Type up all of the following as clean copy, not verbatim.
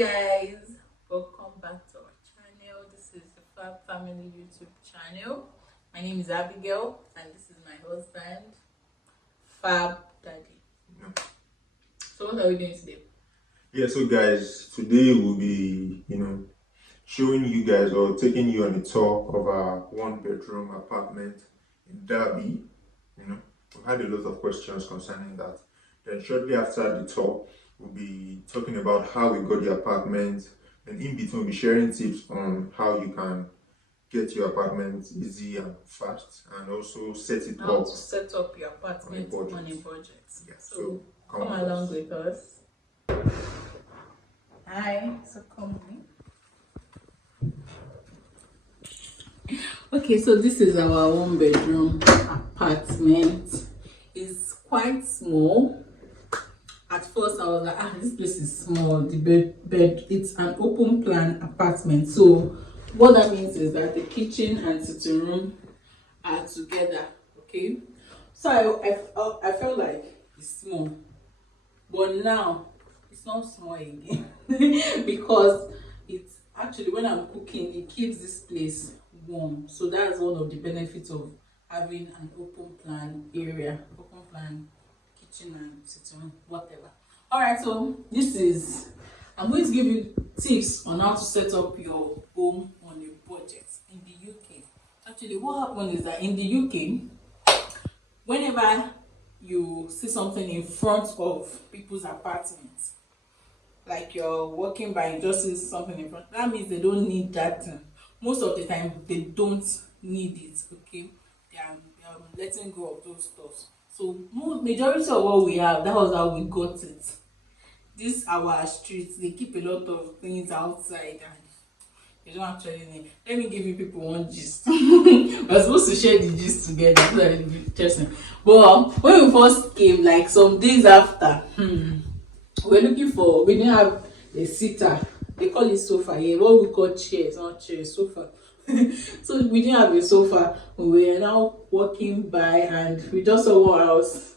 guys, welcome back to our channel. This is the Fab Family YouTube channel. My name is Abigail and this is my husband, Fab Daddy. So what are we doing today? Yeah, so guys, today we'll be, showing you guys or taking you on a tour of our one-bedroom apartment in Derby. We've had a lot of questions concerning that. Then shortly after the tour, we'll be talking about how we got the apartment, and in between we'll be sharing tips on how you can get your apartment easy and fast, and also set it How up. to set up your apartment on a budget. Yeah, so come along with us. Hi, so come with me. Okay, so this is our one bedroom apartment. It's quite small. At first I was like, this place is small. The bed it's an open plan apartment. So what that means is that the kitchen and sitting room are together. Okay, so I felt like it's small, but now it's not small again because it's actually, when I'm cooking, it keeps this place warm. So that's one of the benefits of having an open plan area, open plan kitchen and sitting room, whatever. All right, so I'm going to give you tips on how to set up your home on a budget in the UK. Actually, what happened is that in the UK, whenever you see something in front of people's apartments, like you're walking by and just see something in front, that means they don't need that thing. Most of the time they don't need it. Okay, they are letting go of those stuff. So majority of what we have, that was how we got it. This our streets, they keep a lot of things outside and they don't actually need. Let me give you people one gist. We're supposed to share the gist together, so that it'll be interesting. But when we first came, like some days after, we didn't have a sitter. They call it sofa here. What we call chairs, not chairs, sofa. So we didn't have a sofa. We were now walking by and we just saw one house.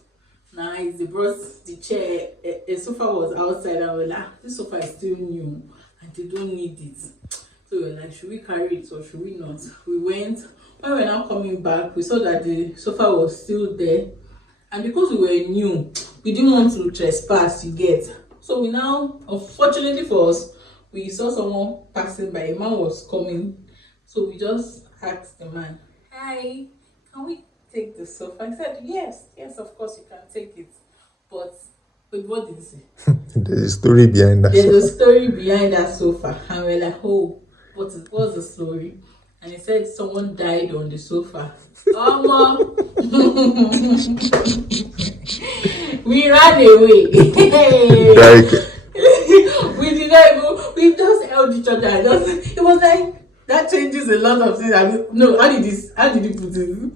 Nice. They brought the chair. A sofa was outside and we were like, this sofa is still new and they don't need it. So we were like, should we carry it or should we not? We went. When we were now coming back, we saw that the sofa was still there. And because we were new, we didn't want to trespass, you get. So we now, unfortunately for us, we saw someone passing by. A man was coming. So we just asked the man, hi, can we take the sofa? He said, yes, of course you can take it. But wait, what did he say? There's a story behind that. There's a story behind that sofa. And we're like, oh, what's the story? And he said someone died on the sofa. We ran away. We did not go. We just held each other. It was like, that changes a lot of things. How did you put it?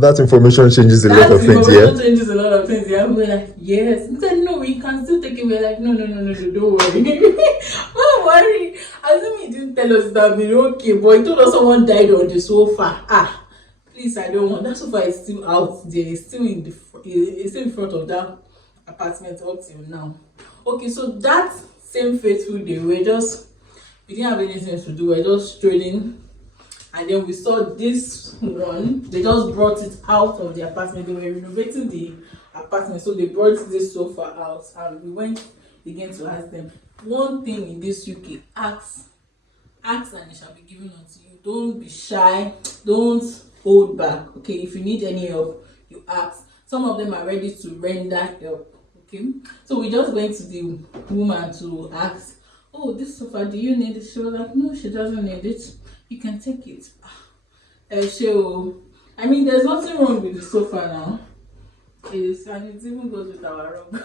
That information changes a lot of things, yeah? Changes a lot of things, yeah? We're like, yes. He said, no, we can still take it. We're like, no, don't worry. Don't worry. Assuming he didn't tell us that, okay, but he told us someone died on the sofa. Please, I don't want. That sofa is still out there. It's still in front of that apartment up till now. Okay, so that same fateful day, we didn't have anything to do. We're just strolling. And then we saw this one. They just brought it out of the apartment. They were renovating the apartment, so they brought this sofa out. And we went again to ask them. One thing in this UK, ask and it shall be given unto you. Don't be shy. Don't hold back. Okay, if you need any help, you ask. Some of them are ready to render help. Okay, so we just went to the woman to ask, oh, this sofa, do you need it? She was like, no, she doesn't need it. You can take it. I mean, there's nothing wrong with the sofa now. And it even goes with our rug.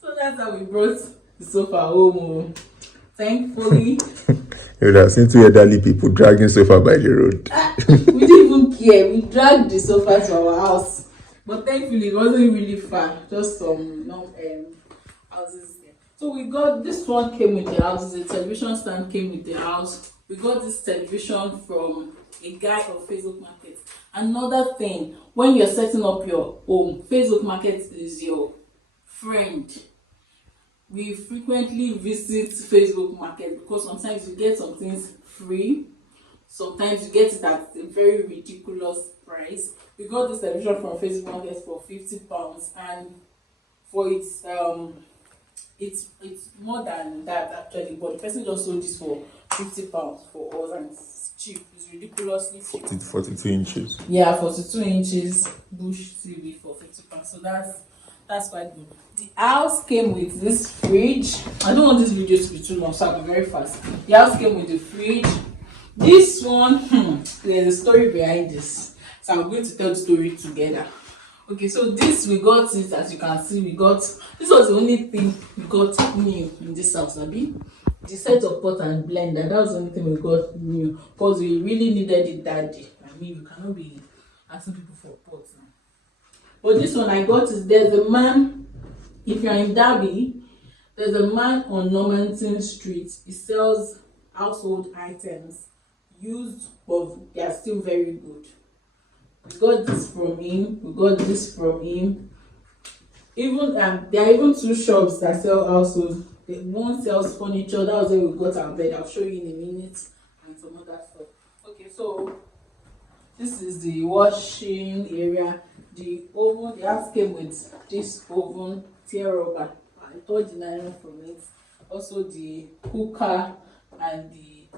So that's how we brought the sofa home. Thankfully. You would have seen two elderly people dragging sofa by the road. We didn't even care. We dragged the sofa to our house. But thankfully, it wasn't really far. Just some houses there. So we got, this one came with the house. The television stand came with the house. We got this television from a guy on Facebook Market. Another thing, when you're setting up your home, Facebook Market is your friend. we frequently visit Facebook Market because sometimes you get some things free, sometimes you get it at a very ridiculous price. We got this television from Facebook Market for £50, and for it's more than that actually, but the person just sold this for £50 for us, and it's cheap. It's ridiculously cheap. 42 inches. Yeah, 42 inches bush TV for £50. So that's quite good. The house came with this fridge. I don't want this video to be too long, so I'll be very fast. The house came with the fridge. This one, there's a story behind this, so I'm going to tell the story together. Okay, so this we got it, as you can see, this was the only thing we got new in this house, Abi. The set of pot and blender, that was the only thing we got new, because we really needed it daddy. I mean, you cannot be asking people for pots now. But this one I got is, there's a man, if you're in Derby, there's a man on Normanton Street. He sells household items, used, but they are still very good. We got this from him. Even there are even two shops that sell household. One sells furniture. That was where we got our bed. I'll show you in a minute, and some other stuff. Okay, so this is the washing area. The oven, the house came with this oven, tear rubber. I told the nylon from it. Also the cooker and the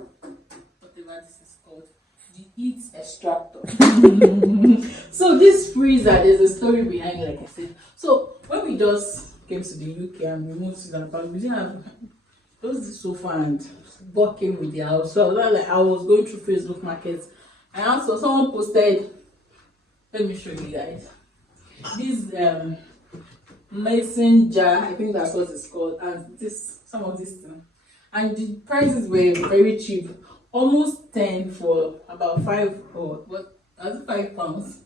whatever this is called, the heat extractor. So this freezer, there's a story behind it, like I said. So when we just came to the UK and we moved to that part, we didn't have just the sofa, and what came with the house. So I was going through Facebook Market, and also someone posted, let me show you guys, this mason jar, I think that's what it's called, and some of this thing, and the prices were very cheap, almost 10 for about 5 or what, £5.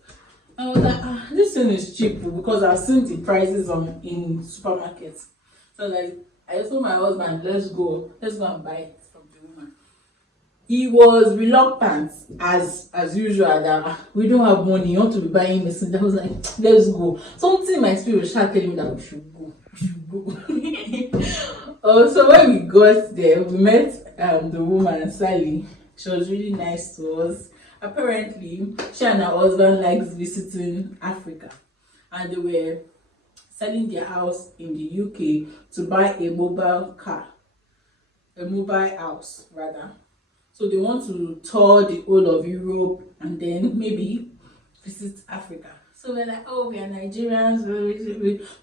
I was like, this thing is cheap, because I've seen the prices in supermarkets. So like, I told my husband, let's go and buy it from the woman. He was reluctant, as usual, that we don't have money, you want to be buying this. I was like, let's go. Something in my spirit was telling me that we should go. So when we got there, we met the woman, Sally. She was really nice to us. Apparently, she and her husband likes visiting Africa, and they were selling their house in the UK to buy a mobile house rather. So they want to tour the whole of Europe and then maybe visit Africa. So we're like, oh, we are Nigerians.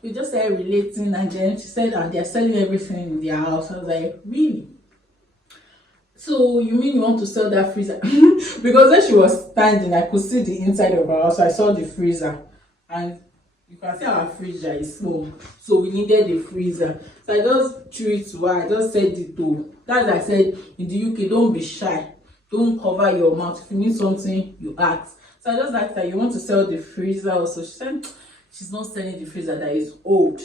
We just started relating, and then she said, they're selling everything in their house. I was like, really? So you mean you want to sell that freezer? Because when she was standing, I could see the inside of her house. I saw the freezer, and you can see our freezer is small, so we needed a freezer. So I just threw it to her. I just said it to. That's I said, in the UK, don't be shy, don't cover your mouth. If you need something, you ask. So I just asked her, you want to sell the freezer also? She said she's not selling the freezer that is old,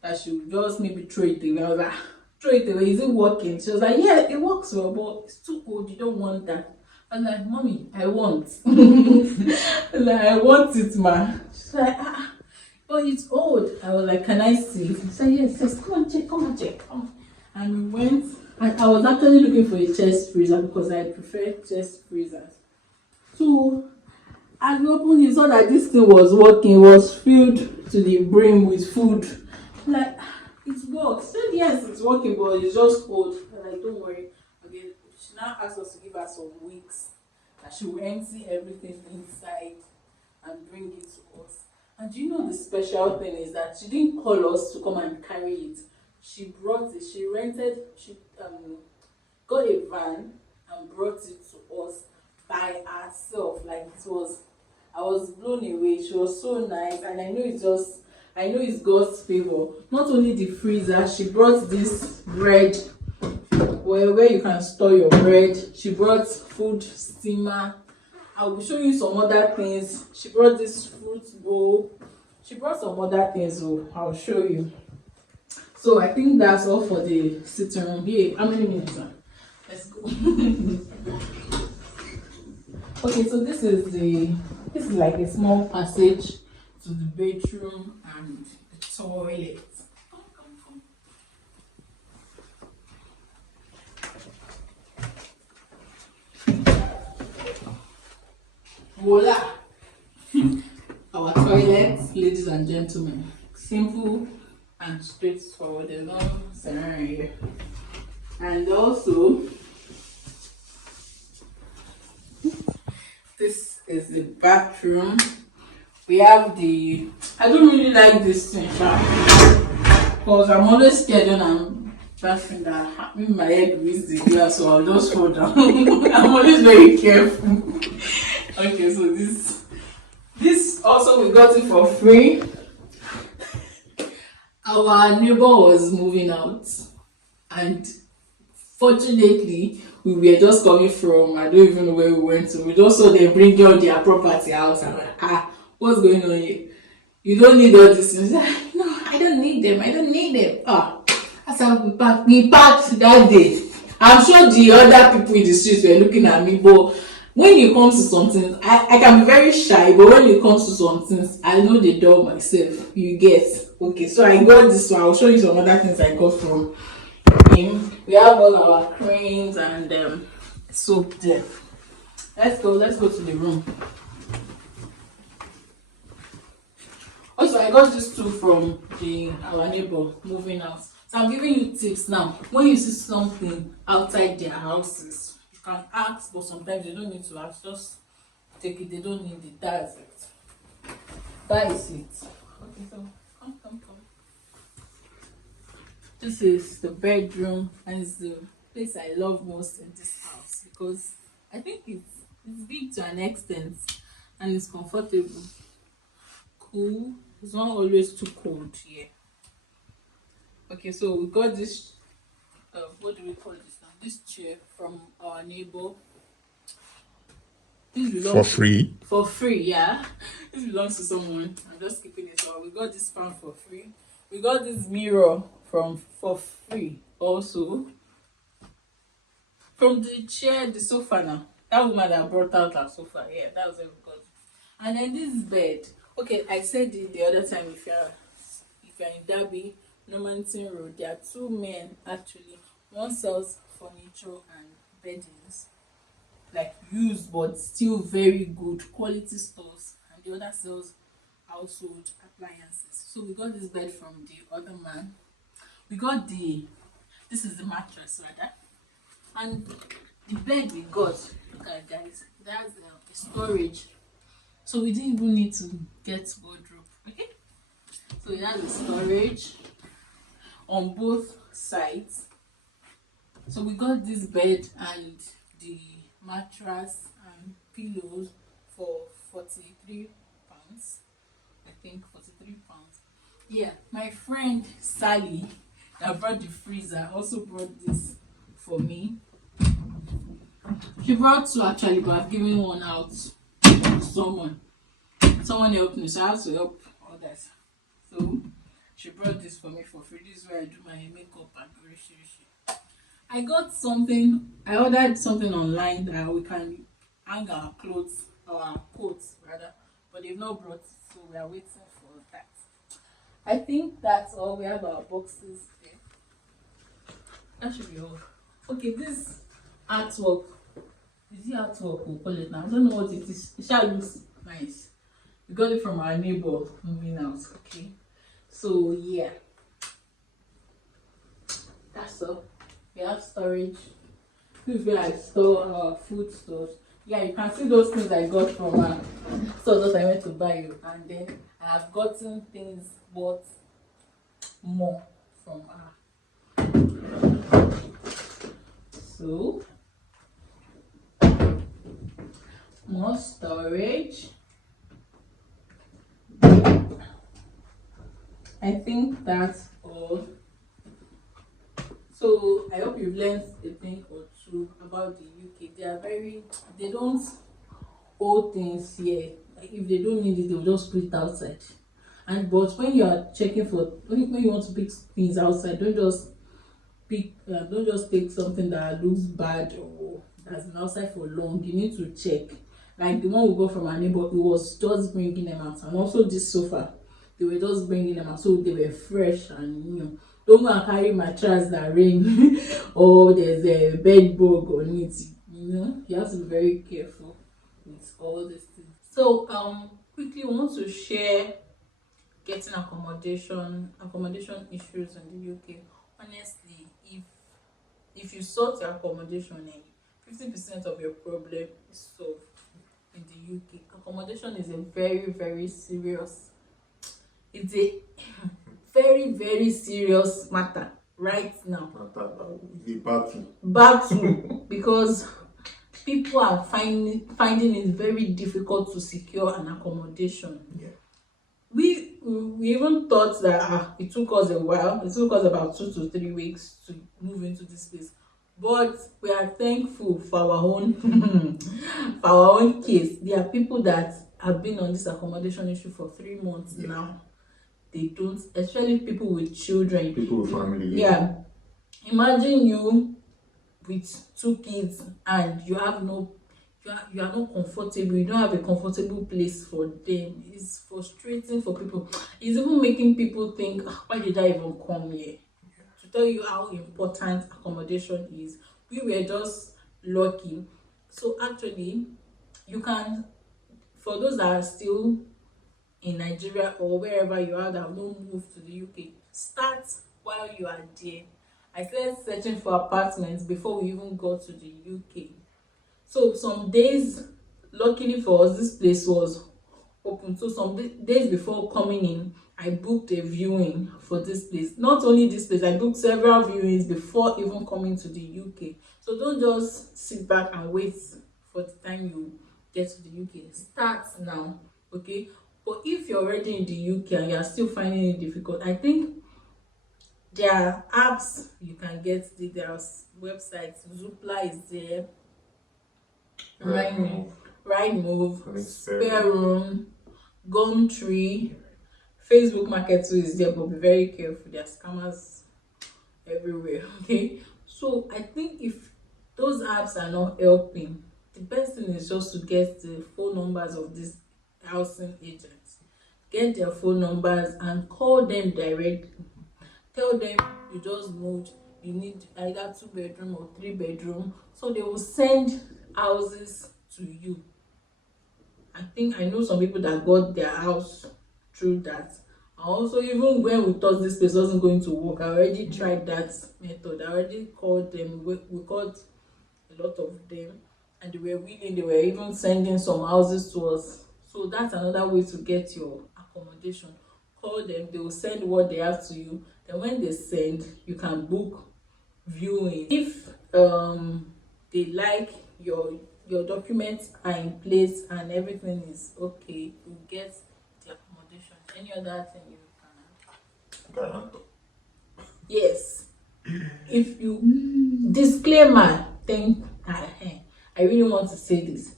that she will just maybe throw it away. I was like, throw it away, is it working? She was like, yeah, it works well, but it's too old, you don't want that. I was like, mommy, I want. Like, I want it, ma. She's like, but it's old. I was like, can I see? She said, yes, come and check. And we went, and I was actually looking for a chest freezer because I prefer chest freezers. So as we opened it, saw that this thing was working, it was filled to the brim with food. Like, it works. She said, yes, it's working, but it's just old. I'm like, don't worry. Okay, she now asked us to give her some weeks, that she will empty everything inside and bring it to us. And do you know the special thing is that she didn't call us to come and carry it. She brought it. She got a van and brought it to us by herself. Like, I was blown away. She was so nice, and I know it's God's favor. Not only the freezer, she brought this bread where you can store your bread. She brought food steamer. I will show you some other things. She brought this fruit bowl. She brought some other things, so I'll show you. So I think that's all for the sitting room. Here, how many minutes now? Let's go. Okay, so this is like a small passage to the bedroom and the toilet. Come. voila, our toilet, ladies and gentlemen. Simple and straightforward. There's no scenario here. And also, this is the bathroom. We have the, I don't really like this thing, because I'm always scared when I'm bathing that my head reaches the glass, so I'll just fall down. I'm always very careful. Okay, so this also we got it for free. Our neighbor was moving out, and fortunately we were just coming from, I don't even know where we went to. We just saw them bringing all their property out. I'm like, what's going on here? You don't need all this. He's like, no, I don't need them. That's how we packed that day. I'm sure the other people in the streets were looking at me, but when it comes to some things, I can be very shy, but when it comes to some things, I know the door myself. You get. Okay, so I got this one. I'll show you some other things I got from him. We have all our cranes and soap there. Let's go to the room. Also, I got this too from our neighbor moving out. So I'm giving you tips now. When you see something outside their houses, you can ask, but sometimes you don't need to ask. Just take it. They don't need it. That's it. That is it. Okay, so come. This is the bedroom, and it's the place I love most in this house because I think it's big to an extent and it's comfortable, cool. It's not always too cold here. Okay, so we got this. What do we call this now? This chair from our neighbor. This belongs for free. For free, yeah. This belongs to someone. I'm just keeping it. So we got this fan for free. We got this mirror for free also. From the chair, the sofa now. That woman that brought out our sofa, yeah, that was where we got it. And then this bed. Okay, I said it the other time, if you're in Derby, Normanton Road, there are two men actually. One sells furniture and beddings, like used but still very good quality stores, and the other sells household appliances. So we got this bed from the other man. We got this is the mattress rather, and the bed we got, look at guys, that's a storage, so we didn't even need to get wardrobe. Okay, so it has a storage on both sides. So we got this bed and the mattress and pillows for 43 pounds. I think 43 pounds. Yeah, my friend Sally that brought the freezer also brought this for me. She brought two actually, but I've given one out to someone. Someone helped me, so I have to help others. So she brought this for me for free. This is where I do my makeup and rishi. I got something. I ordered something online that we can hang our clothes, our coats rather, but they've not brought it, so we are waiting for that. I think that's all. We have our boxes there. That should be all. Okay, this artwork. Is it artwork we'll call it now? I don't know what it is. It shall looks nice. We got it from our neighbor moving out. Okay. So yeah. That's all. We have storage. This is where I store our food stores. Yeah, you can see those things I got from her. So that I went to buy you. And then I have gotten things bought more from her. So more storage. I think that's all. So I hope you've learned a thing or two about the UK. They don't hold things here. Like if they don't need it, they'll just put it outside. But when you are checking when you want to pick things outside, don't just take something that looks bad or that's been outside for long. You need to check. Like the one we got from our neighbor, it was just bringing them out, and also this sofa, they were just bringing them out, so they were fresh. And don't go and carry mattress that rain or there's a bed bug on it. You have to be very careful with all these things. So quickly we want to share getting accommodation issues in the UK. Honestly, if you sort your accommodation, 50% of your problem is solved in the UK. Accommodation is a very serious, it's a very serious matter right now. The battle. Battle because people are finding it very difficult to secure an accommodation. Yeah. We even thought that it took us a while. It took us about 2 to 3 weeks to move into this place, but we are thankful for our own for our own case. There are people that have been on this accommodation issue for 3 months now. They don't, especially people with children, people with family. Yeah, imagine you with 2 kids and you are not comfortable, you don't have a comfortable place for them. It's frustrating for people. It's even making people think, why did I even come here? To tell you how important accommodation is. We were just lucky. So actually, you can, for those that are still in Nigeria or wherever you are that have not moved to the UK, start while you are there. I started searching for apartments before we even got to the UK. So some days, luckily for us, this place was open. So some days before coming in, I booked a viewing for this place. Not only this place, I booked several viewings before even coming to the UK. So don't just sit back and wait for the time you get to the UK. Start now, okay? But if you're already in the UK and you're still finding it difficult, I think there are apps you can get. There are websites. Zoopla is there. Rightmove, Spare Room, Gumtree, Facebook Market too is there, but be very careful. There are scammers everywhere. Okay, so I think if those apps are not helping, the best thing is just to get the phone numbers of these housing agents. Get their phone numbers and call them directly. Tell them you just moved, you need either 2-bedroom or 3-bedroom, so they will send houses to you. I know some people that got their house through that. And also, even when we thought this place wasn't going to work, I already tried that method. I already called them. We called a lot of them and they were willing. They were even sending some houses to us. So that's another way to get your accommodation. Call them, they will send what they have to you. Then when they send, you can book viewing. If they like your documents are in place and everything is okay, you get the accommodation. Any other thing you can? Yes. If you disclaimer, I really want to say this.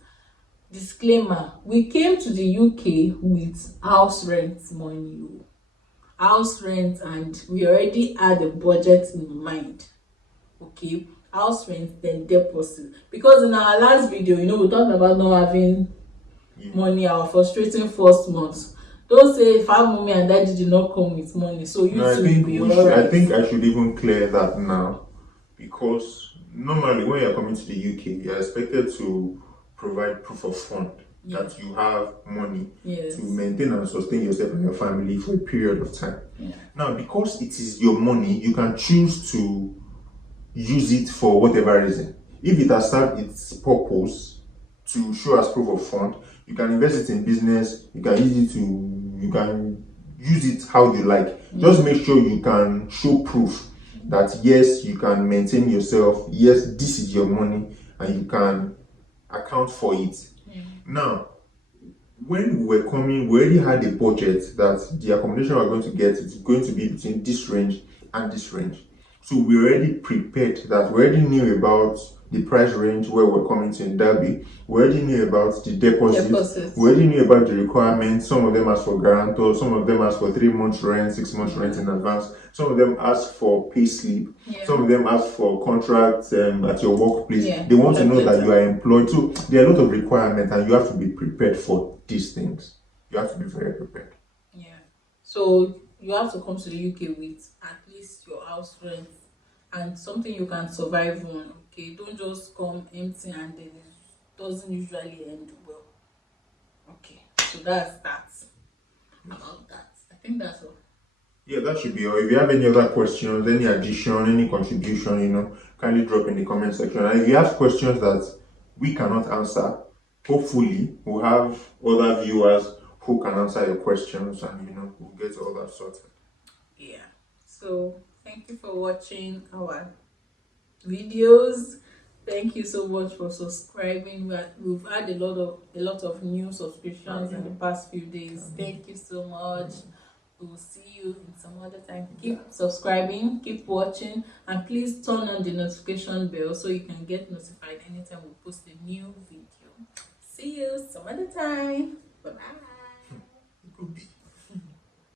Disclaimer, we came to the UK with house rent money. House rent, and we already had a budget in mind. Okay, house rent, then deposit. Because in our last video, we talked about not having money, our frustrating first month. Don't say Fab Mummy and Daddy did not come with money, so you no, two will be alright. I think I should even clear that now, because normally when you're coming to the UK, you're expected to provide proof of fund that you have money to maintain and sustain yourself and your family for a period of time. Now, because it is your money, you can choose to use it for whatever reason. If it has served its purpose to show as proof of fund, you can invest it in business. You can use it how you like. Just make sure you can show proof that yes, you can maintain yourself. Yes, this is your money, and you can account for it. Now, when we were coming, we already had a budget that the accommodation we're going to get is going to be between this range and this range. So we already prepared that. We already knew about the price range where we're coming to in Derby. We already knew about the deposits. We already knew about the requirements. Some of them ask for guarantor. Some of them ask for 3 months rent, 6 months rent in advance. Some of them ask for pay slip. Some of them ask for contracts at your workplace. They want to know that you are employed. So there are a lot of requirements, and you have to be prepared for these things. You have to be very prepared. So you have to come to the UK with at least your house rent and something you can survive on. Okay, don't just come empty, and then it doesn't usually end well. Okay, so that's that about that. I think that's all. Yeah, that should be all. If you have any other questions, any addition, any contribution, kindly drop in the comment section. And if you have questions that we cannot answer, hopefully we'll have other viewers who can answer your questions, and we'll get all that sorted. Yeah. So thank you for watching our videos. Thank you so much for subscribing. We've had a lot of new subscriptions in the past few days. Thank you so much. We'll see you in some other time. Keep subscribing, keep watching, and please turn on the notification bell so you can get notified anytime we post a new video. See you some other time. Bye bye.